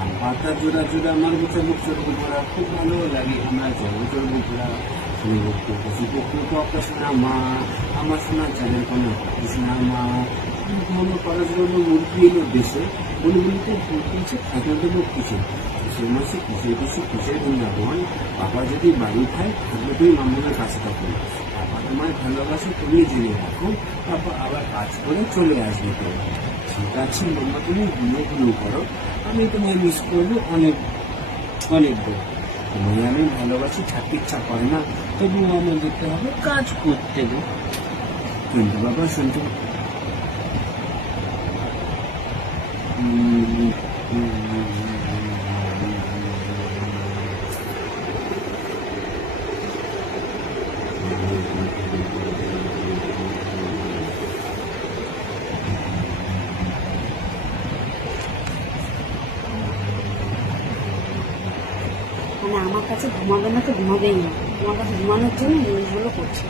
আম পাতা জোড়া জোড়া আমার বুকে বুক চড়বো ঘোরা খুব ভালো লাগে আমরা জল চড়বো ঘোরা শোনা মা আমার শোনা চাঁদের কোনো কৃষ্ণা মা কোনো পড়াশোনা মুরগি এলো দেশে বলে বলিতে কিনছে খাদ্য দেবো কিসে কিসের মাসে কিসের কিসে কিসের বৃন্দাবন বাবা যদি বাড়ি খায় থাকলে তুই মামুনের কাছে থাকুন বাবা তোমার ভালোবাসে তুমি জেনে রাখো তারপর আবার কাজ করে চলে আসবে তো ঠিক আছে মাম্মা তুমি গুলো করো আমি তোমায় মিস করবো অনেক অনেক দূর তোমায় আমি ভালোবাসি থাকতে ইচ্ছা করে না তবুও আমার যেতে হবে কাজ করতে গো কিন্তু বাবা শুনতে মানে আমার কাছে ঘুমাবে না তো ঘুমাবেই না, তোমার কাছে ঘুমানোর জন্য এই জিনিসগুলো করছে।